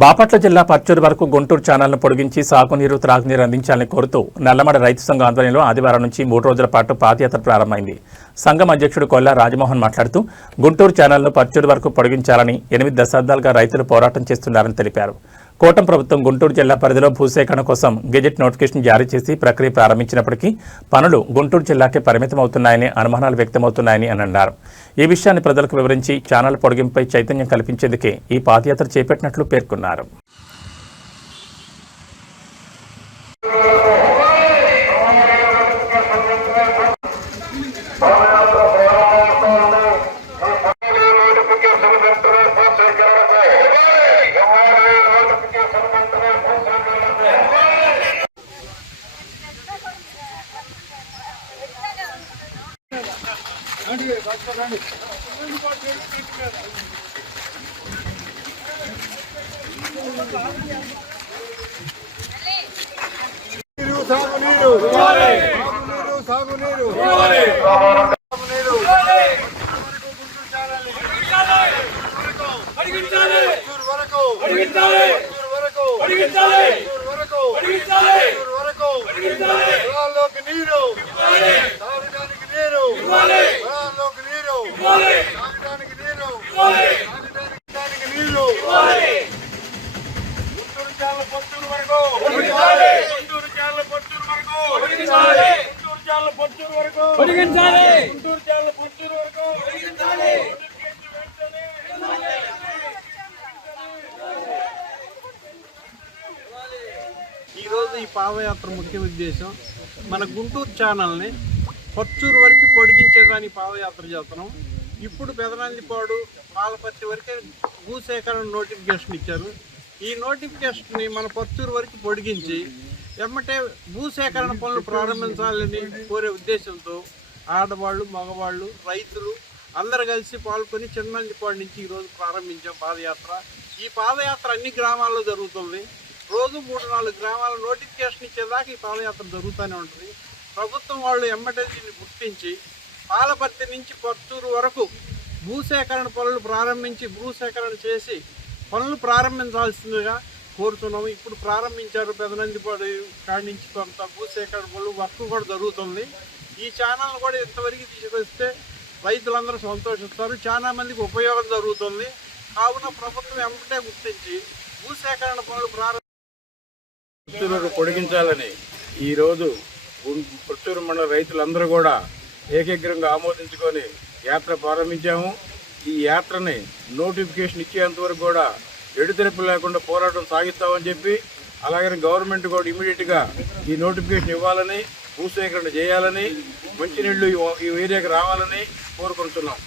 బాపట్ల జిల్లా పర్చూరు వరకు గుంటూరు ఛానల్ను పొడిగించి సాగునీరు త్రాగునీరు అందించాలని కోరుతూ నల్లమడ రైతు సంఘం ఆధ్వర్యంలో ఆదివారం నుంచి 3 రోజుల పాటు పాదయాత్ర ప్రారంభమైంది. సంఘం అధ్యక్షుడు కొల్లా రాజమోహన్ మాట్లాడుతూ గుంటూరు ఛానల్ను పర్చూరు వరకు పొడిగించాలని 8 దశాబ్దాలుగా రైతులు పోరాటం చేస్తున్నారని తెలిపారు. కూటమి ప్రభుత్వం గుంటూరు జిల్లా పరిధిలో భూసేకరణ కోసం గెజెట్ నోటిఫికేషన్ జారీ చేసి ప్రక్రియ ప్రారంభించినప్పటికీ పనులు గుంటూరు జిల్లాకే పరిమితమవుతున్నాయని అనుమానాలు వ్యక్తమవుతున్నాయని అన్నారు. ఈ విషయాన్ని ప్రజలకు వివరించి ఛానల్ పొడిగింపుపై చైతన్యం కల్పించేందుకే ఈ పాదయాత్ర చేపట్టినట్లు పేర్కొన్నారు. ఈరోజు ఈ పాదయాత్ర ముఖ్య ఉద్దేశం మన గుంటూరు ఛానల్ని పర్చూరు వరకు పొడిగించేదాన్ని పాదయాత్ర చేస్తున్నాం. ఇప్పుడు పెదనందిపాడు పాలపర్తి వరకే భూసేకరణ నోటిఫికేషన్ ఇచ్చారు. ఈ నోటిఫికేషన్ని మన పర్చూరు వరకు పొడిగించి ఎమ్మటే భూసేకరణ పనులు ప్రారంభించాలని కోరే ఉద్దేశంతో ఆడవాళ్ళు మగవాళ్ళు రైతులు అందరు కలిసి పాల్గొని చిన్నందిపాడు నుంచి ఈరోజు ప్రారంభించాం పాదయాత్ర. ఈ పాదయాత్ర అన్ని గ్రామాల్లో జరుగుతుంది. రోజు 3-4 గ్రామాల నోటిఫికేషన్ ఇచ్చేదాకా ఈ పాదయాత్ర జరుగుతూనే ఉంటుంది. ప్రభుత్వం వాళ్ళు ఎమ్మటే దీన్ని గుర్తించి పాలపర్తి నుంచి పర్చూరు వరకు భూసేకరణ పనులు ప్రారంభించి భూసేకరణ చేసి పనులు ప్రారంభించాల్సిందిగా కోరుతున్నాము. ఇప్పుడు ప్రారంభించారు. పెదనందిపాడు కాడి నుంచి కొంత భూసేకరణ పనులు వర్క్ కూడా జరుగుతుంది. ఈ ఛానల్ కూడా ఇంతవరకు తీసుకొస్తే రైతులందరూ సంతోషిస్తారు. చాలా మందికి ఉపయోగం జరుగుతుంది. కావున ప్రభుత్వం ఎమ్మటే గుర్తించి భూసేకరణ పనులు పొడిగించాలని ఈరోజు పర్చూరు మండల రైతులందరూ కూడా ఏకగ్రంగా ఆమోదించుకొని యాత్ర ప్రారంభించాము. ఈ యాత్రని నోటిఫికేషన్ ఇచ్చేంత వరకు కూడా ఎడుతెరపు లేకుండా పోరాటం సాగిస్తామని చెప్పి, అలాగే గవర్నమెంట్ కూడా ఇమీడియట్గా ఈ నోటిఫికేషన్ ఇవ్వాలని, భూసేకరణ చేయాలని, మంచినీళ్ళు ఈ ఏరియాకి రావాలని కోరుకుంటున్నాం.